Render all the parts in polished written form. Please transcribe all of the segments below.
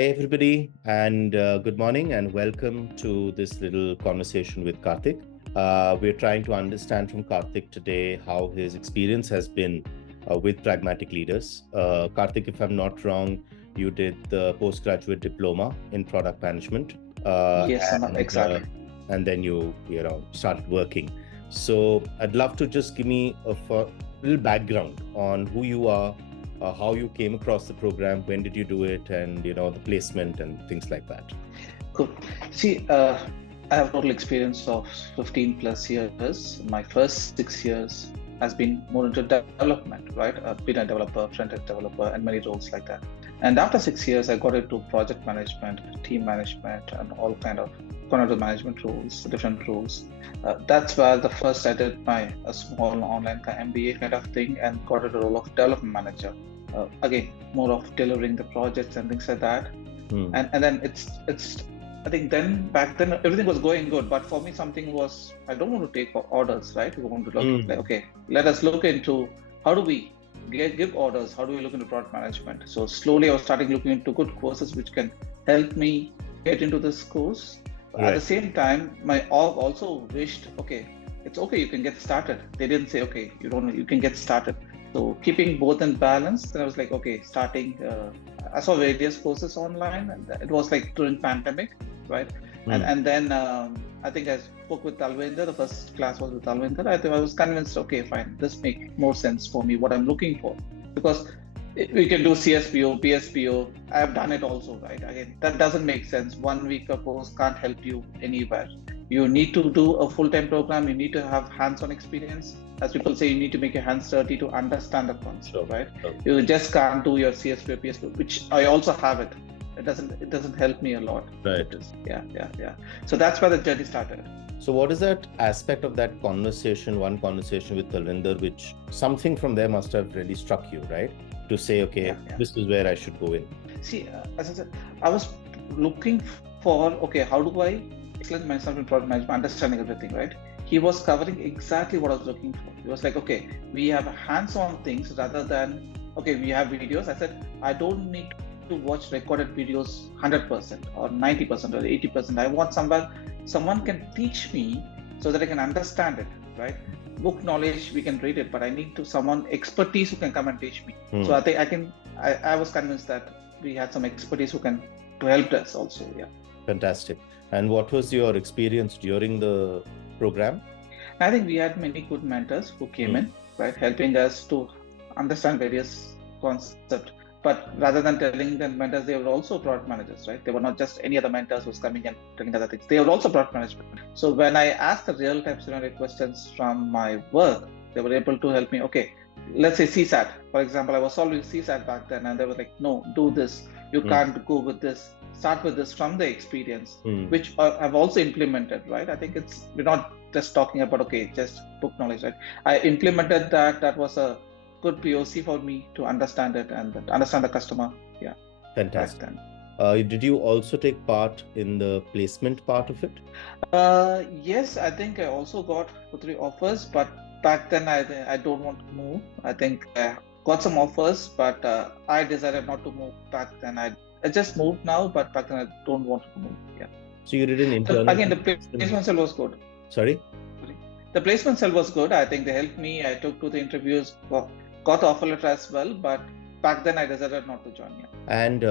Hi, everybody, and good morning, and welcome to this little conversation with Karthik. We're trying to understand from Karthik today how his experience has been with pragmatic leaders. Karthik, if I'm not wrong, you did the postgraduate diploma in product management, Yes, and exactly. and then you started working. So I'd love to just give me a little background on who you are, how you came across the program, when did you do it, and the placement and things like that. Cool. See, I have total experience of 15 plus years. My first 6 years has been more into development, right? I've been a developer, front-end developer, and many roles like that. And after 6 years, I got into project management, team management, and all kind of management roles, different roles. That's where the first I did my a small online MBA kind of thing and got into the role of development manager. Again, more of delivering the projects and things like that. Hmm. And then it's I think then back then everything was going good, but for me something was I don't want to take orders, right? We want to look like, Hmm. okay, let us look into how do we give orders, how do we look into product management. So slowly I was starting looking into good courses which can help me get into this course. At the Right. same time, my org also wished, okay, it's okay, you can get started. They didn't say, okay, you can get started. So keeping both in balance, then I was like, okay, starting. I saw various courses online, and it was like during pandemic, right? And Hmm. and then I think I spoke with Alvinder. The first class was with Alvinder. I think I was convinced, okay, fine, this makes more sense for me. What I'm looking for, because we can do CSPO, PSPO. I have done it also, right? Again, that doesn't make sense. 1 week a course can't help you anywhere. You need to do a full-time program. You need to have hands-on experience. As people say, you need to make your hands dirty to understand the concept, Sure. right? Sure. You just can't do your CSPO, PSPO, which I also have it. It doesn't help me a lot with Right. this. Yeah. So that's where the journey started. So what is that aspect of that conversation, one conversation with Talvinder, which something from there must have really struck you, right? To say, okay, Yeah. this is where I should go in. See, as I said, I was looking for, okay, how do I excellence myself in product management, understanding everything, right? He was covering exactly what I was looking for. He was like, okay, we have hands-on things rather than, okay, we have videos. I said, I don't need to watch recorded videos 100% or 90% or 80%. I want someone can teach me so that I can understand it, right? Book knowledge, we can read it, but I need to someone expertise who can come and teach me. So I Hmm. think I was convinced that we had some expertise who can to help us also. Yeah. Fantastic. And what was your experience during the program? I think we had many good mentors who came Hmm. in, right, helping us to understand various concepts. But rather than telling them mentors, they were also product managers, right? They were not just any other mentors who's coming and telling other things. They were also product management. So when I asked the real time scenario questions from my work, they were able to help me. Okay, let's say CSAT, for example, I was solving CSAT back then, and they were like, no, do this. You Hmm. can't go with this. Start with this from the experience, Hmm. which I've also implemented, right? I think we're not just talking about, okay, just book knowledge, right? I implemented that. That was a good POC for me to understand it and understand the customer. Yeah, back Fantastic. then. Did you also take part in the placement part of it? Yes, I think I also got 2 3 offers, but back then I don't want to move. I think I got some offers, but I decided not to move back then. I just moved now, but back then I don't want to move. Yeah. So you did an So internal again, the transition. placement cell was good. Sorry? Sorry. The placement cell was good. I think they helped me. I took to the interviews, got the offer letter as well, but back then I decided not to join. Yeah. And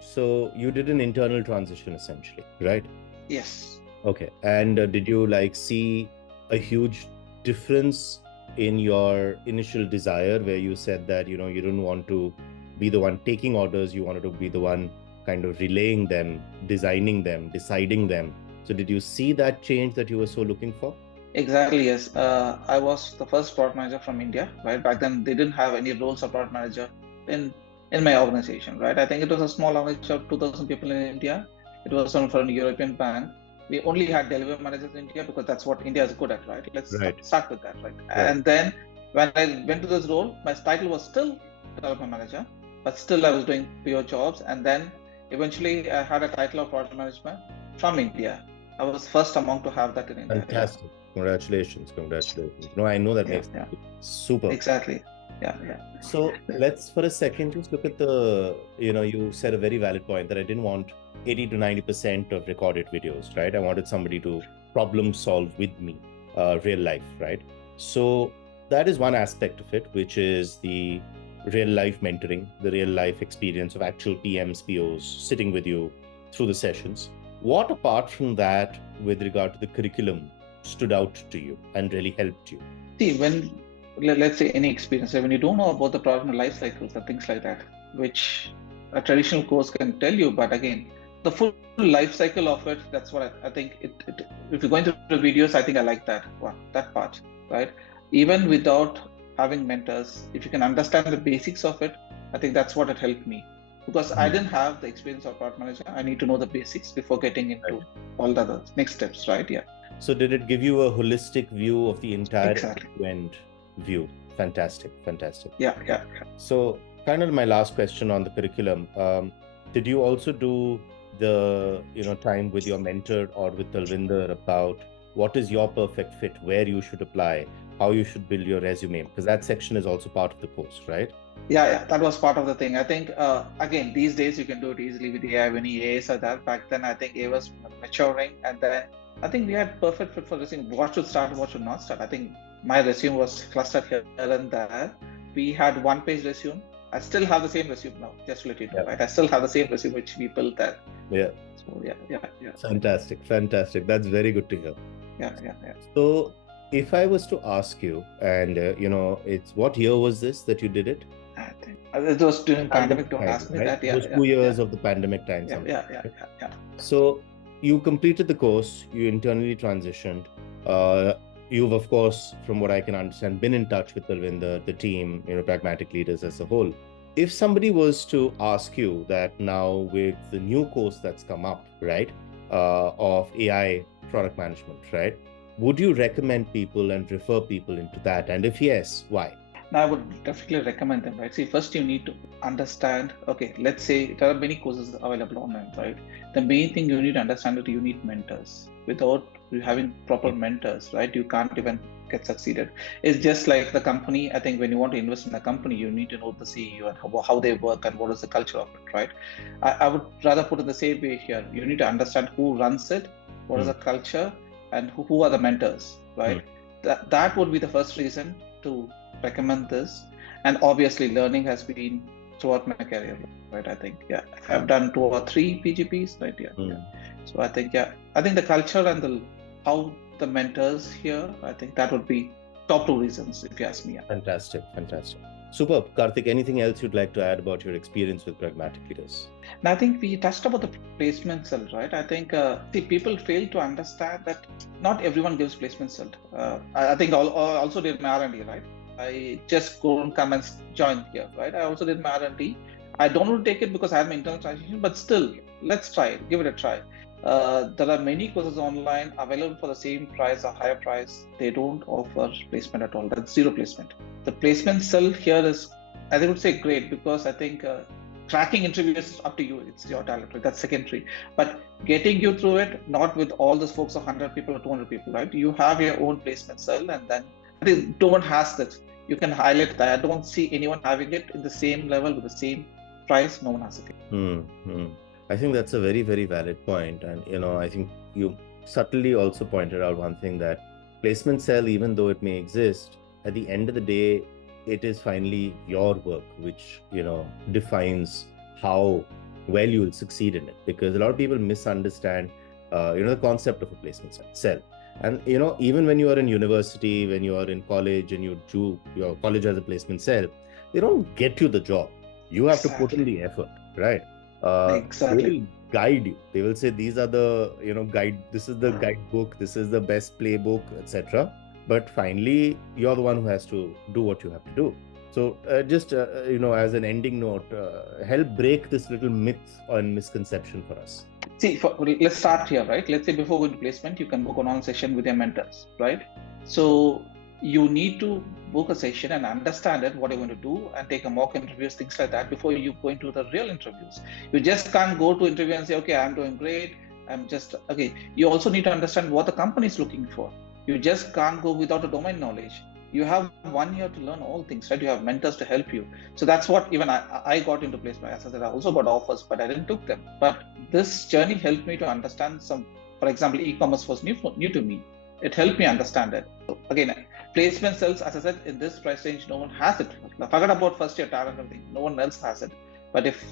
so you did an internal transition essentially, right? Yes. Okay. And did you like see a huge difference in your initial desire where you said that, you didn't want to be the one taking orders, you wanted to be the one kind of relaying them, designing them, deciding them. So did you see that change that you were so looking for? Exactly, yes. I was the first product manager from India, right? Back then, they didn't have any roles of product manager in in my organization, right? I think it was a small organization of 2,000 people in India. It was on for a European bank. We only had delivery managers in India because that's what India is good at, right? Let's Right. start with that, right? Right. And then when I went to this role, my title was still development manager, but still I was doing pure jobs. And then eventually I had a title of product management from India. I was first among to have that in India. Yeah. Fantastic. Congratulations. Congratulations. No, I know that Yeah, makes yeah, super. exactly. Yeah. So let's for a second just look at you said a very valid point that I didn't want 80 to 90% of recorded videos, right? I wanted somebody to problem solve with me, real life, right? So that is one aspect of it, which is the real life mentoring, the real life experience of actual PMs, POs sitting with you through the sessions. What apart from that, with regard to the curriculum, stood out to you and really helped you? See, let's say any experience, when you don't know about the product life cycles and things like that, which a traditional course can tell you, but again, the full life cycle of it, that's what I think if you're going through the videos, I think I like that part, right? Even without having mentors, if you can understand the basics of it, I think that's what it helped me. Because I didn't have the experience of product management, I need to know the basics before getting into all the other next steps, right? Yeah. So did it give you a holistic view of the entire Exactly. end view? Fantastic, fantastic. Yeah. So kind of my last question on the curriculum. Did you also do the time with your mentor or with Talvinder about what is your perfect fit, where you should apply, how you should build your resume? Because that section is also part of the course, right? Yeah, that was part of the thing. I think again these days you can do it easily with AI. When AIs are that back then, I think AI was maturing, and then I think we had perfect fit for this thing. What should start, what should not start. I think my resume was clustered here and there. We had one-page resume. I still have the same resume now, just to let you know, Yeah. right? I still have the same resume which we built there. Yeah. So yeah. Fantastic. That's very good to hear. Yeah. So if I was to ask you, and it's what year was this that you did it? I think it was during pandemic. Don't Time, ask me right? that. It was Yeah. 2 years of the pandemic time, Yeah. something. Yeah. Yeah. Right? Yeah. Yeah. So you completed the course, you internally transitioned. Uh, you've, of course, from what I can understand, been in touch with Talvinder, the team, pragmatic leaders as a whole. If somebody was to ask you that now with the new course that's come up, right, of AI product management, right, would you recommend people and refer people into that? And if yes, why? Now, I would definitely recommend them, right? See, first you need to understand, okay, let's say there are many courses available online, right? The main thing you need to understand is you need mentors. Without you having proper mentors, right, you can't even get succeeded. It's just like the company. I think when you want to invest in a company, you need to know the CEO and how they work and what is the culture of it, right? I would rather put it the same way here. You need to understand who runs it, what is the culture, and who are the mentors, right? That would be the first reason to recommend this. And obviously learning has been throughout my career, right? I think I've done 2 or 3 PGPs, right? Yeah. So I think the culture and the how the mentors here, I think that would be top 2 reasons if you ask me. Fantastic. Superb. Karthik, anything else you'd like to add about your experience with pragmatic leaders? And I think we touched about the placement cell, right? I think see, people fail to understand that not everyone gives placement cell. I think I also did my R&D, right? I just couldn't come and join here, right? I also did my R&D. I don't want to take it because I have my internal transition, but still, let's try it. Give it a try. There are many courses online available for the same price or higher price. They don't offer placement at all. That's zero placement. The placement cell here is, I would say, great because I think tracking interviews is up to you. It's your talent, right? That's secondary. But getting you through it, not with all those folks of 100 people or 200 people, right? You have your own placement cell, and then I think no one has that. You can highlight that. I don't see anyone having it in the same level with the same price. No one has it. I think that's a very, very valid point. And, I think you subtly also pointed out one thing that placement cell, even though it may exist, at the end of the day, it is finally your work, which, defines how well you will succeed in it. Because a lot of people misunderstand, the concept of a placement cell. And, even when you are in university, when you are in college and you do your college as a placement cell, they don't get you the job. You have to put in the effort, right? They Exactly. will guide you. They will say these are the guide. This is the guidebook. This is the best playbook, etc. But finally, you're the one who has to do what you have to do. So just as an ending note, help break this little myth or misconception for us. See, let's start here, right? Let's say before going to placement, you can book an on session with your mentors, right? So you need to book a session and understand it, what you're going to do, and take a mock interviews, things like that, before you go into the real interviews. You just can't go to interview and say, okay, I'm doing great. I'm just okay. You also need to understand what the company is looking for. You just can't go without a domain knowledge. You have 1 year to learn all things, right? You have mentors to help you. So that's what even I got into place by. As I said, I also got offers, but I didn't took them. But this journey helped me to understand some, for example, e-commerce was new to me. It helped me understand it. So again, placement cells, as I said, in this price range, no one has it. Forget about first year talent and everything. No one else has it. But if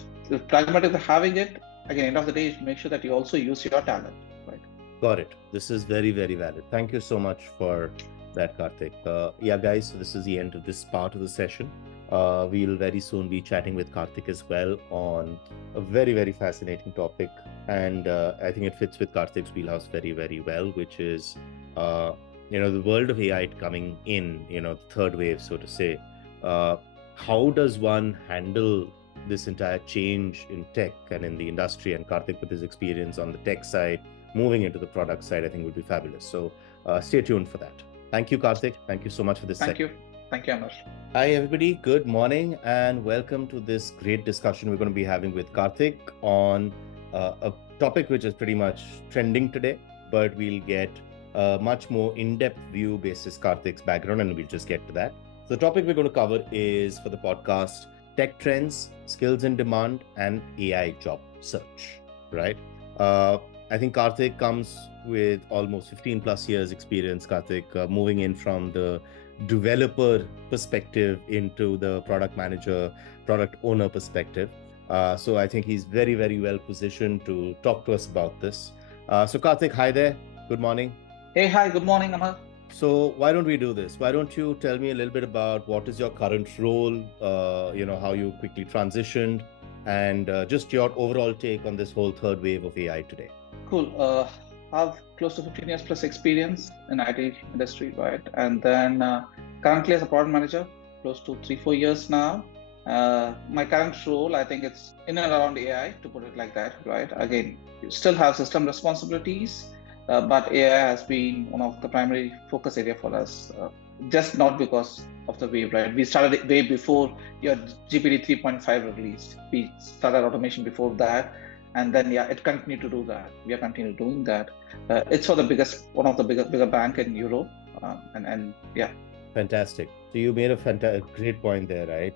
pragmatic having it, again, end of the day, you make sure that you also use your talent, right? Got it. This is very, very valid. Thank you so much for that, Karthik. Yeah, guys, so this is the end of this part of the session. We'll very soon be chatting with Karthik as well on a very, very fascinating topic. And I think it fits with Karthik's wheelhouse very, very well, which is, the world of AI coming in, the third wave, so to say. How does one handle this entire change in tech and in the industry? And Karthik, with his experience on the tech side, moving into the product side, I think would be fabulous. So stay tuned for that. Thank you, Karthik. Thank you so much for this Thank session. you. Thank you, Amar. Hi, everybody. Good morning and welcome to this great discussion we're going to be having with Karthik on a topic which is pretty much trending today, but we'll get a much more in-depth view basis Karthik's background, and we'll just get to that. So the topic we're going to cover is, for the podcast, tech trends, skills in demand, and AI job search, right? I think Karthik comes with almost 15 plus years experience, Karthik, moving in from the developer perspective into the product manager, product owner perspective. So I think he's very, very well positioned to talk to us about this. So Karthik, hi there. Good morning. Hey, hi. Good morning, Amar. So why don't we do this? Why don't you tell me a little bit about what is your current role, how you quickly transitioned, and just your overall take on this whole third wave of AI today. Cool. I have close to 15 years plus experience in IT industry, right? And then currently as a product manager, close to 3-4 years now. My current role, I think it's in and around AI, to put it like that, right? Again, you still have system responsibilities, but AI has been one of the primary focus area for us. Just not because of the wave, right? We started it way before your GPT 3.5 released. We started automation before that, and then it continued to do that. We are continuing doing that. It's for the one of the bigger bank in Europe, and yeah. Fantastic. So you made a great point there, right?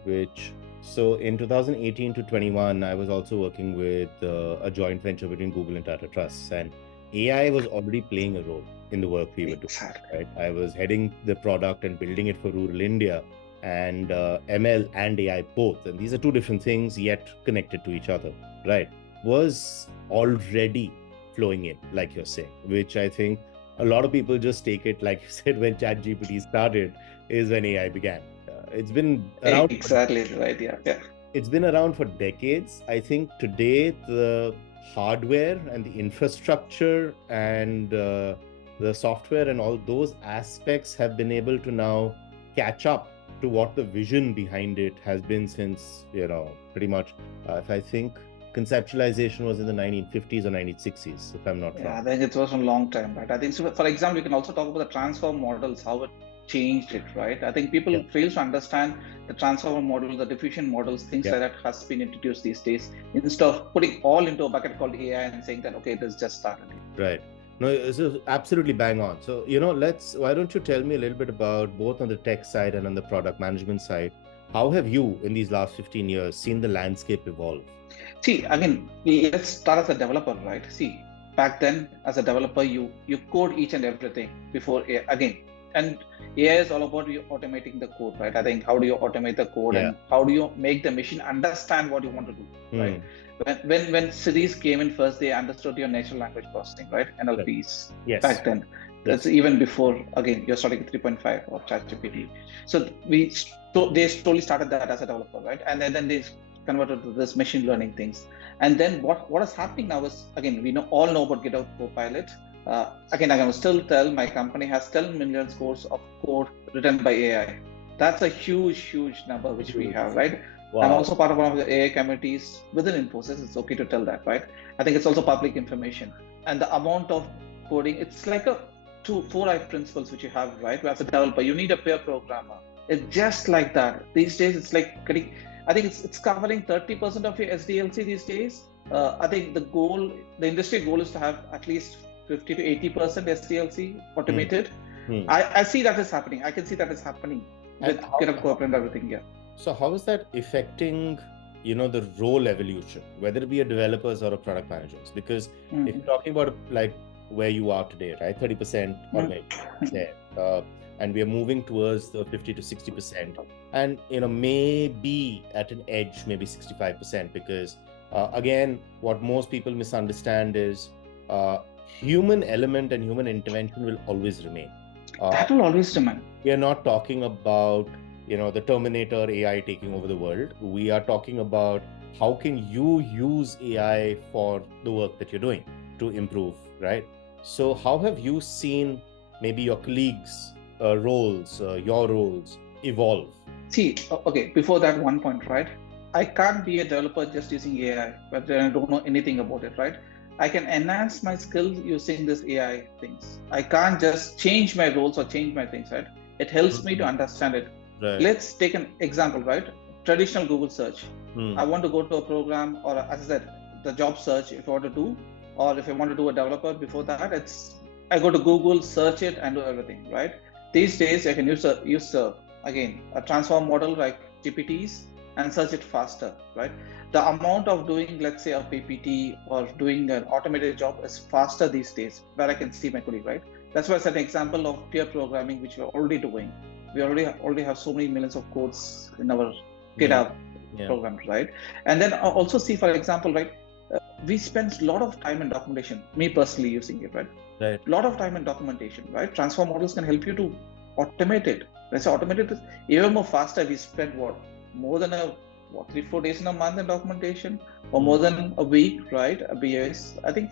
So in 2018 to 21, I was also working with a joint venture between Google and Tata Trusts, and AI was already playing a role in the work we were doing, right? I was heading the product and building it for rural India, and ML and AI both, and these are two different things yet connected to each other, right? Was already flowing in, like you're saying, which I think a lot of people just take it, like you said, when ChatGPT started, is when AI began. It's been around. Exactly right. Yeah. It's been around for decades. I think today the hardware and the infrastructure and the software and all those aspects have been able to now catch up to what the vision behind it has been since, pretty much, if I think conceptualization was in the 1950s or 1960s, if I'm not wrong. Yeah, I think it was a long time, right? I think, so for example, we can also talk about the transform models, how it changed it, right? I think people fail to understand the transformer model, the diffusion models, things like that has been introduced these days, instead of putting all into a bucket called AI and saying that, okay, this just started. Right. No, this is absolutely bang on. So, why don't you tell me a little bit about both on the tech side and on the product management side? How have you, in these last 15 years, seen the landscape evolve? See, again, let's start as a developer, right? See, back then, as a developer, you code each and everything before again. And AI is all about you automating the code, right? I think how do you automate the code and how do you make the machine understand what you want to do, right? When cities came in first, they understood your natural language processing, right? NLPs. Yes. Back then. That's even before, again, you're starting with 3.5 or ChatGPT. So they slowly started that as a developer, right? And then they converted to this machine learning things. And then what is happening now is, again, we all know about GitHub Copilot. Again, I can still tell my company has 10 million scores of code written by AI. That's a huge number which we have, right? Wow. I'm also part of one of the AI communities within Infosys. It's okay to tell that, right? I think it's also public information. And the amount of coding, it's like a 4 principles which you have, right? As a developer, you need a peer programmer. It's just like that. These days, it's like I think it's covering 30% of your SDLC these days. I think the industry goal is to have at least 50 to 80% SDLC automated. I see that is happening. I can see that is happening And with GitHub Copilot and everything. Yeah. so how is that affecting, the role evolution, whether it be a developers or a product managers? Because if you're talking about like where you are today, right, 30% automation there, and we are moving towards the 50 to 60%, and maybe at an edge, maybe 65%, because again, what most people misunderstand is human element and human intervention will always remain. That will always remain. We are not talking about the Terminator AI taking over the world. We are talking about how can you use AI for the work that you're doing to improve, right? So how have you seen maybe your colleagues' roles, your roles evolve? See, okay, before that one point, right? I can't be a developer just using AI, but then I don't know anything about it, right? I can enhance my skills using this AI things. I can't just change my roles or change my things, right? It helps me to understand it. Right. Let's take an example, right? Traditional Google search. I want to go to a program, or as I said, the job search, if I want to do, or if I want to do a developer before that, I go to Google, search it, and do everything, right? These days, I can use again a transform model like GPTs and search it faster, right? The amount of doing, let's say, a PPT or doing an automated job is faster these days, where I can see my colleague, right? That's why I said an example of peer programming, which we're already doing. We already have so many millions of codes in our GitHub program, right? And then also see, for example, right, we spend a lot of time in documentation, me personally using it, right? A lot of time in documentation, right? Transform models can help you to automate it. Let's say automate it even more faster. We spend more than 3-4 days in a month in documentation, or more than a week, right? A BAs. I think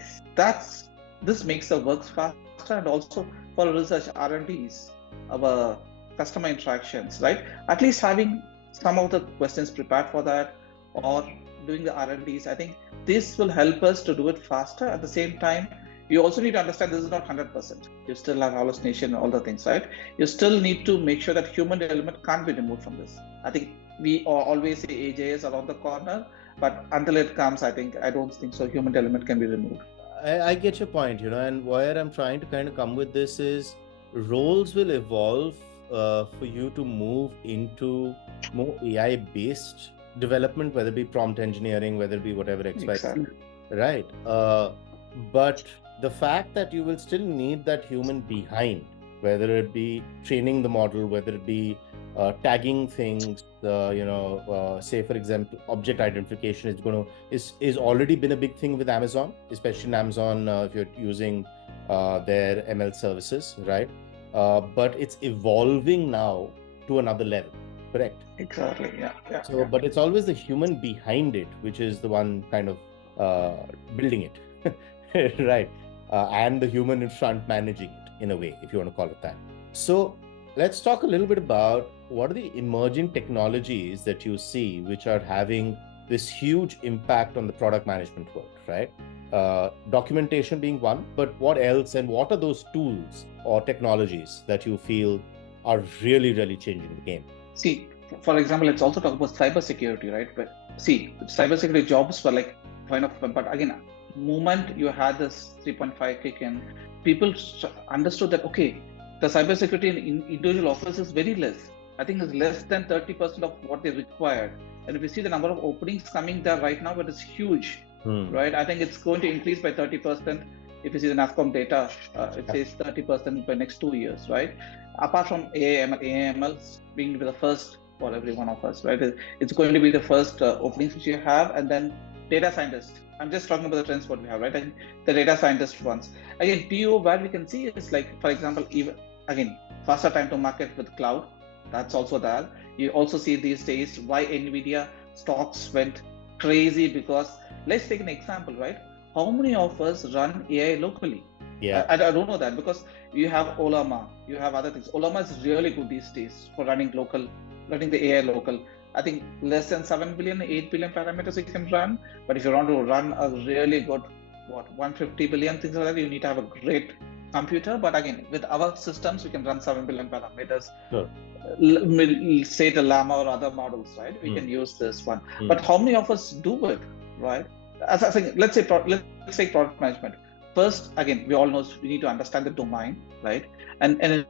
this makes the work faster, and also for research R&Ds, our customer interactions, right? At least having some of the questions prepared for that, or doing the R&Ds. I think this will help us to do it faster. At the same time, you also need to understand this is not 100%. You still have hallucination and all the things, right? You still need to make sure that human element can't be removed from this. I think we always say AJS around the corner, but until it comes, I don't think so. Human element can be removed. I get your point, and where I'm trying to kind of come with this is roles will evolve for you to move into more AI-based development, whether it be prompt engineering, whether it be whatever Exactly. Right. But the fact that you will still need that human behind, whether it be training the model, whether it be tagging things, say for example, object identification is already been a big thing with Amazon, especially in Amazon if you're using their ML services, right? But it's evolving now to another level, correct? Exactly. Yeah. So, but it's always the human behind it, which is the one kind of building it, right? And the human in front managing it in a way, if you want to call it that. So let's talk a little bit about what are the emerging technologies that you see which are having this huge impact on the product management world, right? Documentation being one, but what else, and what are those tools or technologies that you feel are really, really changing the game? See, for example, let's also talk about cybersecurity, right? But see, cybersecurity jobs were like kind of, but again, moment you had this 3.5 kick in, people understood that, okay, the cybersecurity in individual office is very less. I think it's less than 30% of what they required. And if you see the number of openings coming there right now, it is huge, right? I think it's going to increase by 30%. If you see the NASCOM data, it says 30% by next 2 years, right? Apart from AML being the first for every one of us, right? It's going to be the first openings which you have, and then data scientist. I'm just talking about the trends what we have, right? And the data scientist ones. Again, PO where we can see is like, for example, even again, faster time to market with cloud. That's also there. You also see these days why NVIDIA stocks went crazy, because let's take an example, right? How many of us run AI locally? Yeah. I don't know that, because you have Olama, you have other things. Olama is really good these days for running the AI local. I think less than 7 billion, 8 billion parameters you can run. But if you want to run a really good, 150 billion, things like that, you need to have a great computer. But again, with our systems, we can run 7 billion parameters. Sure. Say the Llama or other models, right? We can use this one. But how many of us do it, right? As I think, let's say product management. first, again, we all know we need to understand the domain, right? And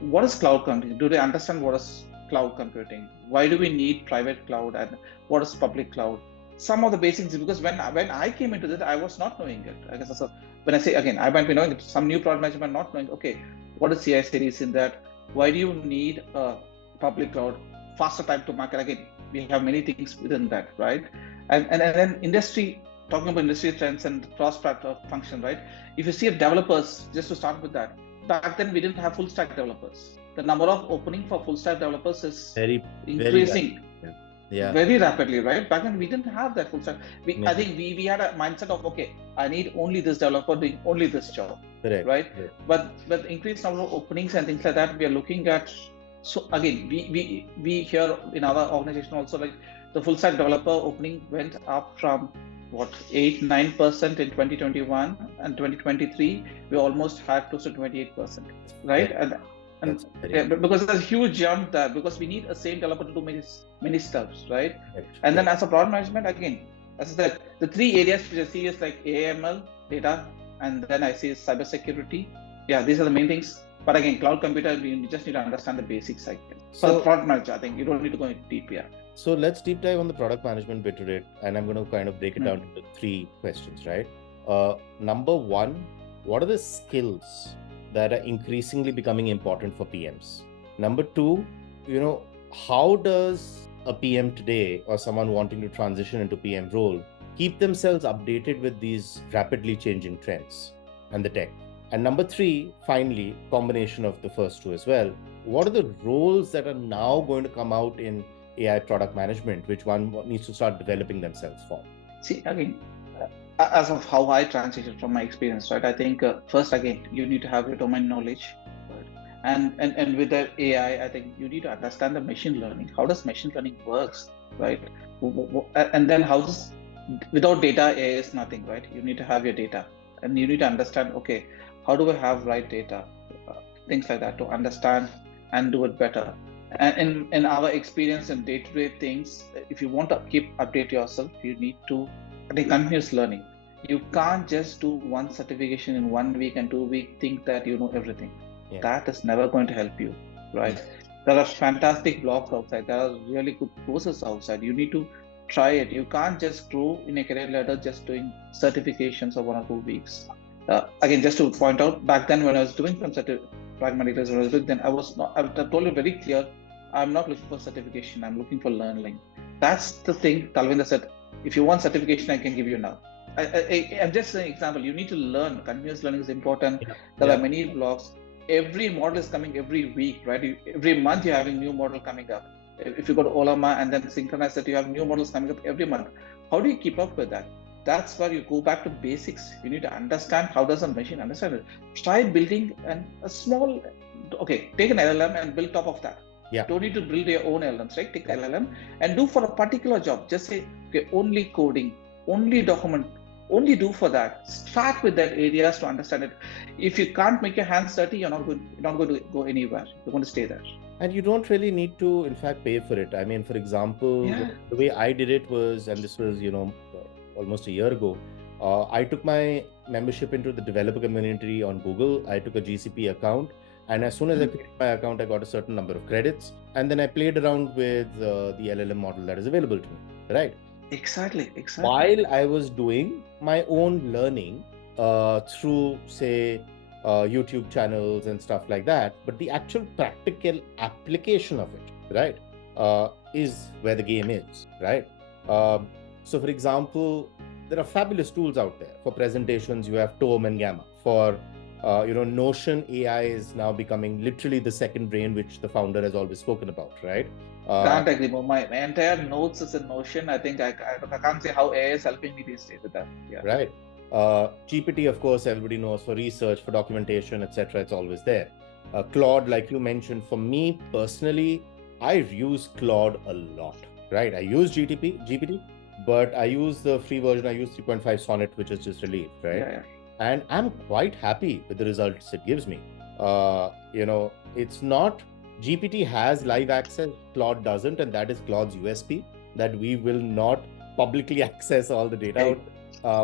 what is cloud computing? Do they understand what is cloud computing? Why do we need private cloud and what is public cloud? Some of the basics, because when I came into this, I was not knowing it. I guess when I say again, I might be knowing it. Some new product management not knowing. Okay, what is CI series in that? Why do you need a public cloud? Faster time to market. Again, we have many things within that, right? And then industry, talking about industry trends and cross function, right? If you see developers, just to start with that, back then we didn't have full stack developers. The number of opening for full stack developers is Very, very right. increasing Yeah. very rapidly, right? Back then we didn't have that full stack. I Yeah. think we had a mindset of, okay, I need only this developer doing only this job, Correct. right? Correct. But increased number of openings and things like that, we are looking at. So again, we here in our organization also, like the full stack developer opening went up from what 8-9% in 2021, and 2023 we almost had close to 28%, right? Very, And that's very yeah, good. because there's a huge jump there, because we need a same developer to do many stuffs, right? Correct. And then Correct. as a product management, again, as I said, the three areas which I see is like AML, data, and then I see cybersecurity. Yeah, these are the main things. But again, cloud computer, we just need to understand the basics, I guess. For So, product manager, I think you don't need to go into deep, yeah. so let's deep dive on the product management bit of it, and I'm going to kind of break it down Mm. into three questions, right? Number one, what are the skills that are increasingly becoming important for PMs? Number two, how does a PM today or someone wanting to transition into PM role keep themselves updated with these rapidly changing trends and the tech? And number three, finally, combination of the first two as well. What are the roles that are now going to come out in AI product management, which one needs to start developing themselves for? See, again, as of how I transitioned from my experience, right? I think first, again, you need to have your domain knowledge, right? And with the AI, I think you need to understand the machine learning. How does machine learning works, right? And then how does, without data, AI is nothing, right? You need to have your data, and you need to understand. Okay, how do I have right data? Uh, Things like that to understand and do it better. And in our experience in day-to-day things, if you want to keep update yourself, you need to, I think, continuous learning. You can't just do one certification in 1 week and 2 week, think that you know everything. Yeah. That is never going to help you, right? There are fantastic blogs outside. There are really good courses outside. You need to try it. You can't just grow in a career ladder just doing certifications of 1 or 2 weeks. Again, just to point out, back then when I was doing some pragmatic when I was doing, then I was not. I told you very clear. I'm not looking for certification. I'm looking for learning. That's the thing. Talvinder said, if you want certification, I can give you now. I'm just saying example. You need to learn. Continuous learning is important. Yeah. There are Yeah. many blogs. Every model is coming every week, right? Every month you're having new model coming up. If you go to Olama and then synchronize that, you have new models coming up every month. How do you keep up with that? That's where you go back to basics. You need to understand how does a machine understand it. Try building a small. Okay, take an LLM and build top of that. Yeah. Don't need to build your own LLMs, right? Take LLM and do for a particular job. Just say, okay, only coding, only document, only do for that. Start with that areas to understand it. If you can't make your hands dirty, you're not going to go anywhere. You're going to stay there. And you don't really need to, in fact, pay for it. I mean, for example, Yeah. the way I did it was, and this was, almost a year ago, I took my membership into the developer community on Google. I took a GCP account. And as soon as I created my account, I got a certain number of credits. And then I played around with the LLM model that is available to me, right? Exactly. While I was doing my own learning through, say, YouTube channels and stuff like that, but the actual practical application of it, right, is where the game is, right? So, for example, there are fabulous tools out there for presentations. You have Tome and Gamma. For Notion AI is now becoming literally the second brain, which the founder has always spoken about, right? Can't agree more. My entire notes is in Notion. I think I can't say how AI is helping me these days with that. Yeah. Right. GPT, of course, everybody knows for research, for documentation, etc. It's always there. Claude, like you mentioned, for me personally, I use Claude a lot, right? I use GPT, but I use the free version. I use 3.5 Sonnet, which is just released, right? Yeah. And I'm quite happy with the results it gives me. It's not, GPT has live access, Claude doesn't, and that is Claude's USP, that we will not publicly access all the data.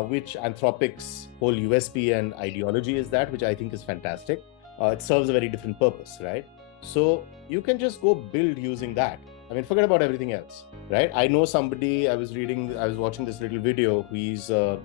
which Anthropic's whole USP and ideology is that, which I think is fantastic. It serves a very different purpose, right? So you can just go build using that. I mean, forget about everything else, right? I know somebody. I was watching this little video. He's, some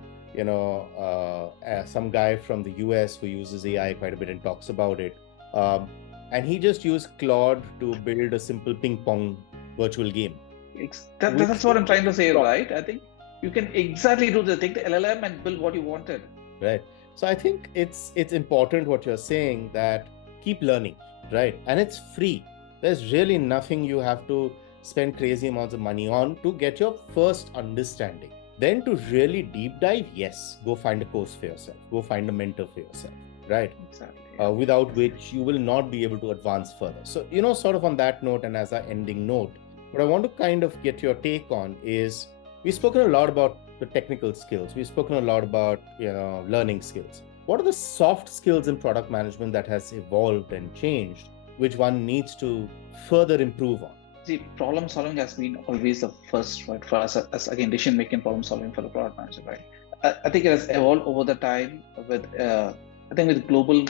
guy from the US who uses AI quite a bit and talks about it. Um, and he just used Claude to build a simple ping pong virtual game, which That's what I'm trying to say, was right? I think you can exactly do the take the LLM and build what you wanted. right. So I think it's important what you're saying, that keep learning, right? And it's free. There's really nothing you have to spend crazy amounts of money on to get your first understanding. Then to really deep dive, yes, go find a course for yourself, go find a mentor for yourself, right? Exactly. Without which you will not be able to advance further. So, sort of on that note, and as our ending note, what I want to kind of get your take on is, we've spoken a lot about the technical skills. We've spoken a lot about, learning skills. What are the soft skills in product management that has evolved and changed, which one needs to further improve on? See, problem solving has been always the first, right, for us as again decision making, problem solving for the product manager, right? I think it has evolved over the time with I think with global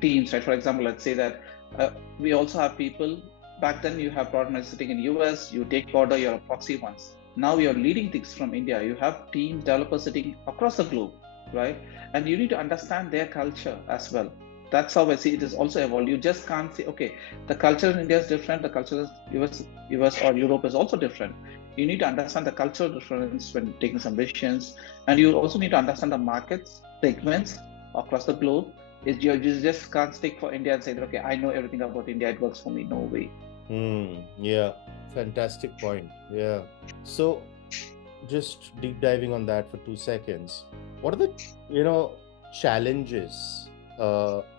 teams, right? For example, let's say that we also have people. Back then, you have product managers sitting in US. You take order, you're a proxy once. Now you're leading things from India. You have team developers sitting across the globe, right? And you need to understand their culture as well. That's how I see it is also evolved. You just can't say, okay, the culture in India is different, the culture in US or Europe is also different. You need to understand the cultural difference when taking some decisions, and you also need to understand the markets, segments across the globe. You just can't stick for India and say that, okay, I know everything about India, it works for me. No way. Yeah, fantastic point. Yeah. So, just deep diving on that for 2 seconds, what are the challenges,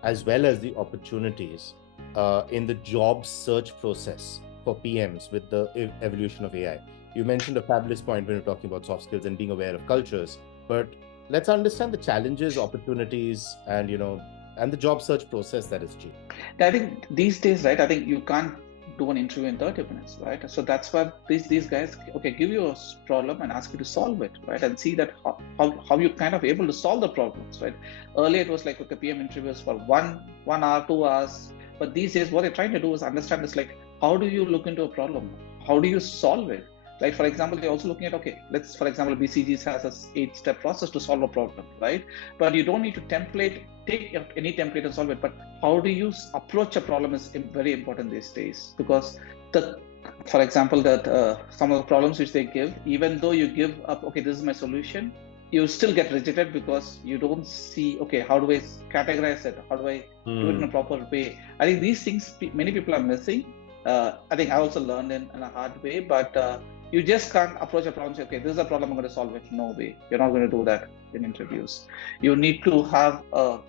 as well as the opportunities, in the job search process for PMs with the evolution of AI? You mentioned a fabulous point when you're talking about soft skills and being aware of cultures, but let's understand the challenges, opportunities, and and the job search process that is changed. I think these days, right? I think you can't do an interview in 30 minutes, right? So that's why these guys, okay, give you a problem and ask you to solve it, right? And see that how you kind of able to solve the problems, right? Earlier it was like, okay, PM interviews for one hour, 2 hours, but these days what they're trying to do is understand is like, how do you look into a problem? How do you solve it? Like, for example, they're also looking at, okay, let's, for example, BCGs has a 8-step process to solve a problem, right? But you don't need to take any template and solve it. But how do you approach a problem is very important these days, because the, for example, that some of the problems which they give, even though you give up, okay, this is my solution, you still get rejected because you don't see, okay, how do I categorize it? How do I do it in a proper way? I think these things many people are missing. I think I also learned in a hard way, but you just can't approach a problem and say, okay, this is a problem, I'm going to solve it. No way. You're not going to do that in interviews. You need to have a,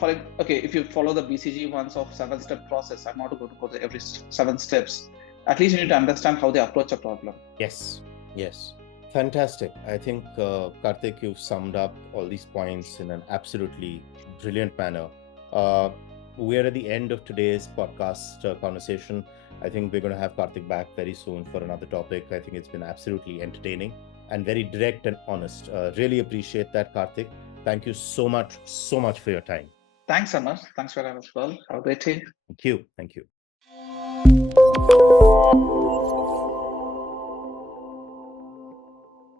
okay, if you follow the BCG ones of 7-step process, I'm not going to go to every 7 steps. At least you need to understand how they approach a problem. Yes, yes. Fantastic. I think, Karthik, you've summed up all these points in an absolutely brilliant manner. Uh, we're at the end of today's podcast conversation. I think we're going to have Karthik back very soon for another topic. I think it's been absolutely entertaining and very direct and honest. Really appreciate that, Karthik. Thank you so much for your time. Thanks, Amar. Thanks for that as well. Have a great day. Thank you. Thank you.